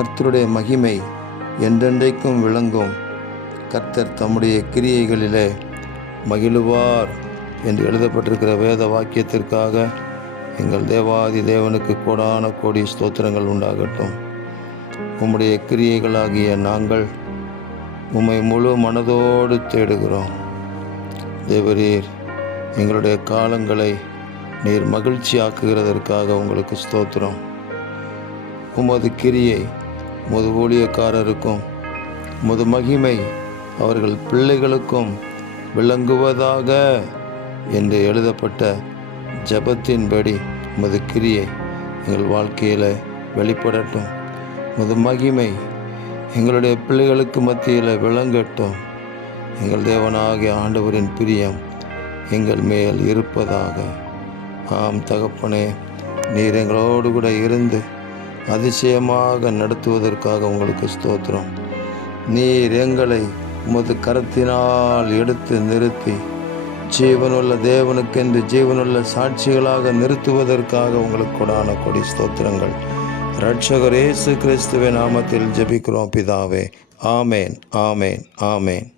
கர்த்தருடைய மகிமை என்றென்றைக்கும் விளங்கும். கர்த்தர் தம்முடைய கிரியைகளிலே மகிழுவார் என்று எழுதப்பட்டிருக்கிற வேத வாக்கியத்திற்காக எங்கள் தேவாதி தேவனுக்கு கோடான கோடி ஸ்தோத்திரங்கள் உண்டாகட்டும். உம்முடைய கிரியைகளாகிய நாங்கள் உம்மை முழு மனதோடு தேடுகிறோம். தேவரீர், எங்களுடைய காலங்களை நீர் மகிழ்ச்சியாக்குகிறதற்காக உங்களுக்கு ஸ்தோத்திரம். உமது கிரியை உமது ஊழியக்காரருக்கும் உமது மகிமை அவர்கள் பிள்ளைகளுக்கும் விளங்குவதாக என்று எழுதப்பட்ட ஜெபத்தின்படி உமது கிரியை எங்கள் வாழ்க்கையில் வெளிப்படட்டும். உமது மகிமை எங்களுடைய பிள்ளைகளுக்கு மத்தியில் விளங்கட்டும். எங்கள் தேவனாகிய ஆண்டவரின் பிரியம் எங்கள் மேல் இருப்பதாக. ஆம் தகப்பனே, நீர் எங்களோடு கூட இருந்து அதிசயமாக நடத்துவதற்காக உங்களுக்கு ஸ்தோத்திரம். நீர் எங்களை உமது கரத்தினால் எடுத்து நிறுத்தி ஜீவனுள்ள தேவனுக்கென்று ஜீவனுள்ள சாட்சிகளாக நிறுத்துவதற்காக உங்களுக்கு கொடான கொடி ஸ்தோத்திரங்கள். இரட்சகர் இயேசு கிறிஸ்துவின் நாமத்தில் ஜெபிக்கிறோம் பிதாவே. ஆமேன், ஆமேன், ஆமேன்.